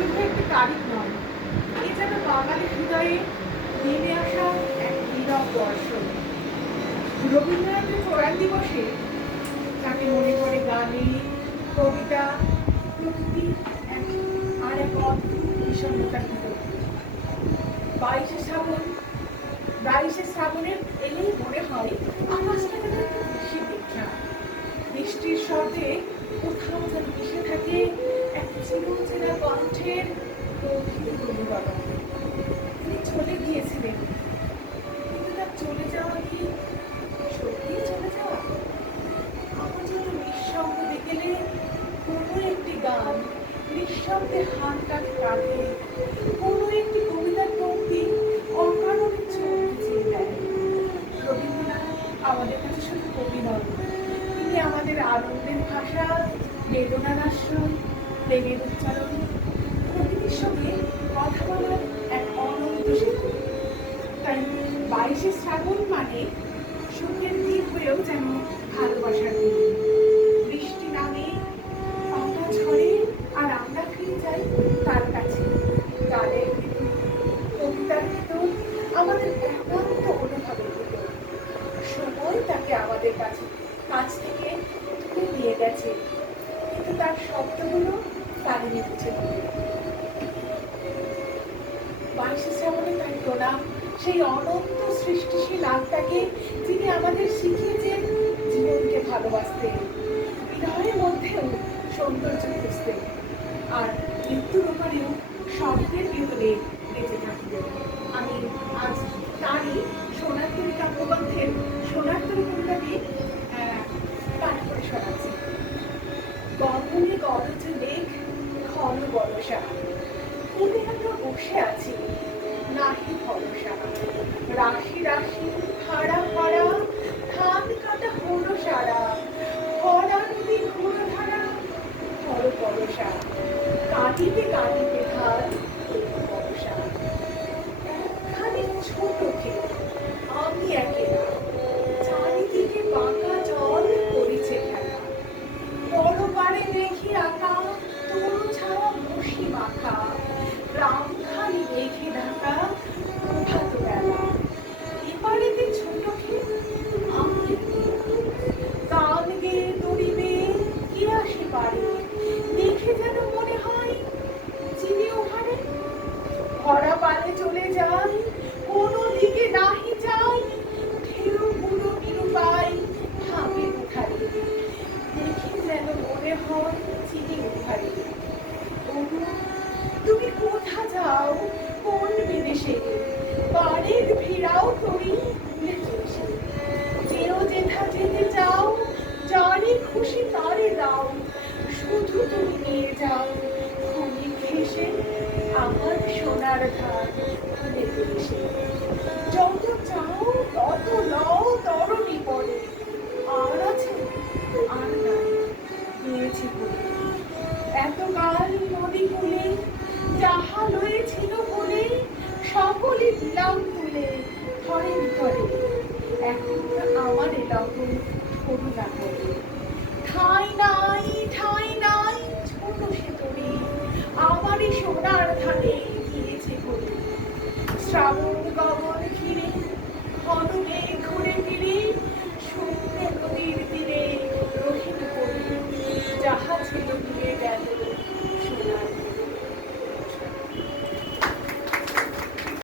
শুধু একটি তারিখ নয়, এ যেন বাঙালি হৃদয়ে নেমে আসা এক নীরব দর্শন। রবীন্দ্রনাথের প্রয়াণ দিবসে তাকে মনে করে গানে, কবিতা, প্রকৃতি আর এক অদ্ভুত বিষণ্ণতার ভিতর। 22শে শ্রাবণের এলেই মনে হয় আকাশটা যেন একটু বেশি দীক্ষা। বৃষ্টির শব্দে কোথাও যেন মিশে থাকে এক চিরচেনা কণ্ঠের গভীর গুণগান। তিনি চলে গিয়েছিলেন, কিন্তু তার চলে যাওয়া কি সত্যি চলে যাওয়া? আমার যেন নিঃসঙ্গ বিকেলে কোনো একটি গান নিঃশব্দে হাত কাঁধে, কোনো একটি কবিতার পংক্তি অকারণে চোখ ভিজিয়ে দেয়। রবীন্দ্রনাথ আমাদের কাছে শুধু কবি নন, তিনি আমাদের আনন্দের ভাষা, বেদনার আশ্রয়, প্রেমের উচ্চারণ, প্রকৃতির সঙ্গে কথা বলার এক অনন্ত সেতু। তাই 22শে শ্রাবণ মানে সুখের দিন হয়েও যেন ভালোবাসার দিন। বৃষ্টি নামে, পাতা ঝরে, আর আমরা ফিরে যাই তার কাছে। গানের ভিতর, কবিতার ভিতর, আমাদের একান্ত অনুভবের ভিতর। সময় তাকে আমাদের কাছ থেকে তুলে নিয়ে গেছে, কিন্তু তার শব্দগুলো কালিয়ে মুছে দিবে। 22শে শ্রাবণে তাই প্রণাম সেই অনন্ত সৃষ্টিশীল আত্মাকে, যিনি আমাদের শিখিয়েছেন জীবনকে ভালোবাসতে, হৃদয়ের মধ্যেও সৌন্দর্য খুঁজতে, আর মৃত্যুর ওপারেও শব্দের ভিতরে বেঁচে থাকতে। আমি আজ তারই সোনার তরী কাব্যগ্রন্থের সোনার তরী কবিতাটি পাঠ করে শোনাচ্ছি। গগনে গরজ মেঘ ঘন বর্ষা, কোণে আমরা বসে আছি নাহি ভরসা। রাশি রাশি হারা হারা ধান কাটা হলো সারা, ভরা নদী ঘোর ধারা হর পরশা। কাটিতে কাটিতে ধান বর্ষা, একখানি ছোট ক্ষেত আমি একেলা, চারিদিকে বাঁকা জল করিছে খেলা। বড় পারে দেখি আঁকা তরু ছাড়া বসি মাখা, গ্রামখানি মেঘে ঢাকা প্রভাত বেলা। এপারেতে ছোট ক্ষেত আমি একেলা, গান গেয়ে তরিবে কি আসে পারে, দেখে যেন মনে হয় চিনি ওহারে। ভরা পালে চলে যাই, কোনো দিকে নাহি যাই, ঢেউ গুলো নিরুপায় থামে কোথায়, দেখে যেন মনে হয় চিনি ওহারে। তুমি কোথা যাও কোন বিদেশে, বাড়ির ভিড়াও করি ভুলে চলছে। যেও যেথা যেতে চাও, যারে খুশি তারে দাও, শুধু তুমি নিয়ে যাও ক্ষণিক হেসে আমার সোনার ধান খুলে তুলেছে। যত চাও তত লও তরণী পরে, আর আছে আর নাই নিয়েছে বলে। এতকাল নদী কূলে যাহা লয়েছিল বলে, সকলে দিলাম তুলে ঘরের ঘরে। এখন আমার এরকম করুণা করে, ঠাঁই নাই ছোট সে তরি, আমারই সোনার ধানে গিয়েছে ঘরে। শ্রাবণ গগন ঘিরে ঘন মেঘ ঘুরে ফিরে